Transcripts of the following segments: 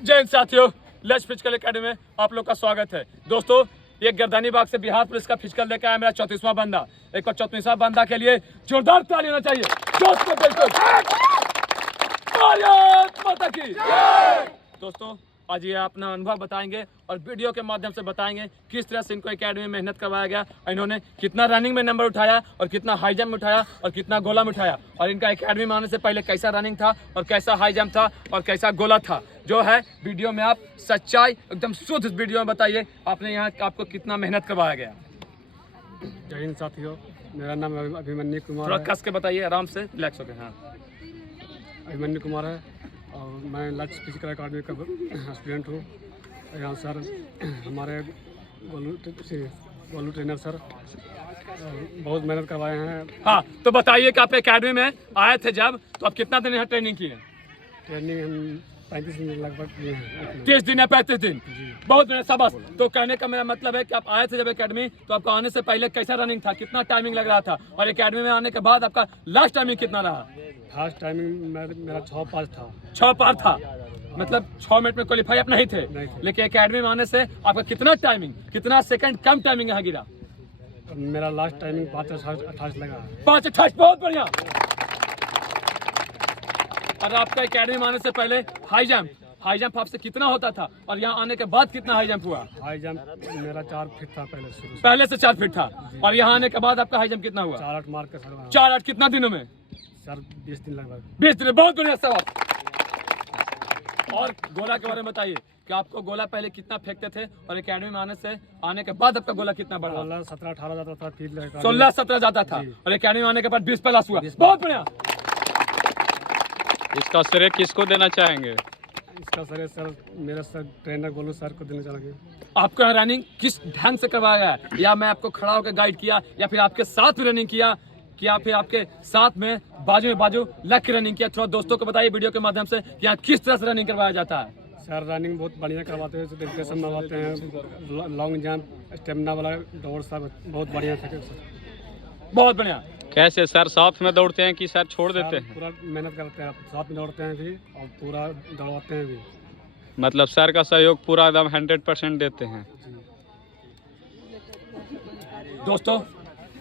जय हिंद साथियों, लक्ष्य फिजिकल एकेडमी में आप लोग का स्वागत है। दोस्तों, ये गर्दानी बाग से बिहार पुलिस का फिजिकल लेकर आया मेरा 34वां बंदा। एक बार 34वां बंदा के लिए जोरदार ताली होना चाहिए। जोश में बिल्कुल भारत माता की। दोस्तों, आज ये अपना अनुभव बताएंगे और वीडियो के माध्यम से बताएंगे किस तरह से इनको एकेडमी में मेहनत करवाया गया और इन्होंने कितना रनिंग में नंबर उठाया और कितना हाई जंप में उठाया और कितना गोला में उठाया, और इनका एकेडमी में आने से पहले कैसा रनिंग था और कैसा हाई जंप था और कैसा गोला था, जो है वीडियो में आप सच्चाई एकदम शुद्ध वीडियो में बताइए आपने यहाँ आपको कितना मेहनत करवाया गया। जय हिंद साथियों, मेरा नाम अभिमन्यु कुमार थोड़ा है। कस के बताइए, आराम से रिलैक्स होकर। हाँ, अभिमन्यु कुमार है और मैं लक्ष्य फिजिकल अकादमी का स्टूडेंट हूँ। यहाँ सर हमारे गोलू ट्रेनर सर बहुत मेहनत करवाए हैं। हाँ, तो बताइए कि आप एकेडमी में आए थे जब, तो आप कितना दिन यहाँ ट्रेनिंग किए? ट्रेनिंग हम 35 दिन लगभग किए हैं। 30 दिन या 35 दिन? बहुत बढ़िया, शाबाश। तो कहने का मेरा मतलब है कि आप आए थे जब एकेडमी, तो आपका आने से पहले कैसा रनिंग था, कितना टाइमिंग लग रहा था, और एकेडमी में आने के बाद आपका लास्ट टाइमिंग कितना रहा? फर्स्ट टाइमिंग मेरा 6:05 था। 6 पार था, मतलब 6 मिनट में क्वालिफाई आप नहीं थे। लेकिन एकेडमी में आने से आपका कितना टाइमिंग, कितना सेकंड कम टाइमिंग यहाँ गिरा? मेरा लास्ट टाइमिंग 5:28 लगा। 5:28, बहुत बढ़िया। और आपका एकेडमी में आने से पहले हाई जंप आपसे कितना होता था और यहाँ आने के बाद कितना हाई जंप हुआ? हाई जंप मेरा 4 फीट था पहले से 4 फीट था, और यहाँ आने के बाद आपका हाई जंप कितना हुआ? 4:08 मार्क का सर। 4:08 कितना दिनों में? सर 20 दिन लगभग। 20 दिन, बहुत बढ़िया सवाल। और गोला के बारे में बताइए कि आपको गोला पहले कितना फेंकते थे और एकेडमी में आने के बाद आपका गोला कितना बढ़ा? 16-17-18 जाता था, 16-17 जाता था, और एकेडमी में आने के बाद 20 प्लस हुआ। बहुत बढ़िया। इसका श्रेय किसको देना चाहेंगे? इसका सर मेरा सर ट्रेनर गोलू सर को देना चाहेंगे। आपको यहाँ रनिंग किस ढंग से करवाया गया है? या मैं आपको खड़ा होकर गाइड किया, या फिर आपके साथ में रनिंग किया, या फिर आपके साथ में बाजू लग के रनिंग किया? थोड़ा दोस्तों को बताइए वीडियो के माध्यम से कि यहाँ किस तरह से रनिंग करवाया जाता है। सर रनिंग बहुत बढ़िया करवाते हैं, डेडिकेशन करवाते हैं, लॉन्ग जंप, स्टेमिना वाला दौड़ सब बहुत बढ़िया था। बहुत बढ़िया। कैसे सर, साथ में दौड़ते हैं कि सर छोड़ देते हैं? पूरा मेहनत करते हैं, साथ में दौड़ते हैं भी और पूरा दौड़ाते हैं भी। मतलब सर का सहयोग पूरा एकदम 100% देते हैं। दोस्तों,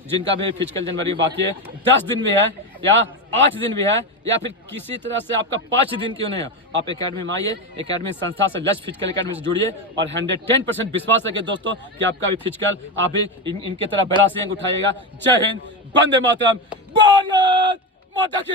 जिनका भी फिजिकल जनवरी बाकी है, 10 दिन भी है या 8 दिन भी है, या फिर किसी तरह से आपका 5 दिन क्यों नहीं है, आप एकेडमी में आइए। एकेडमी संस्था से लक्ष्य फिजिकल एकेडमी से जुड़िए और 110% विश्वास रखिए दोस्तों कि आपका भी फिजिकल आप भी इनके तरह बड़ा से उठाइएगा। जय हिंद, वंदे मातरम, भारत माता की।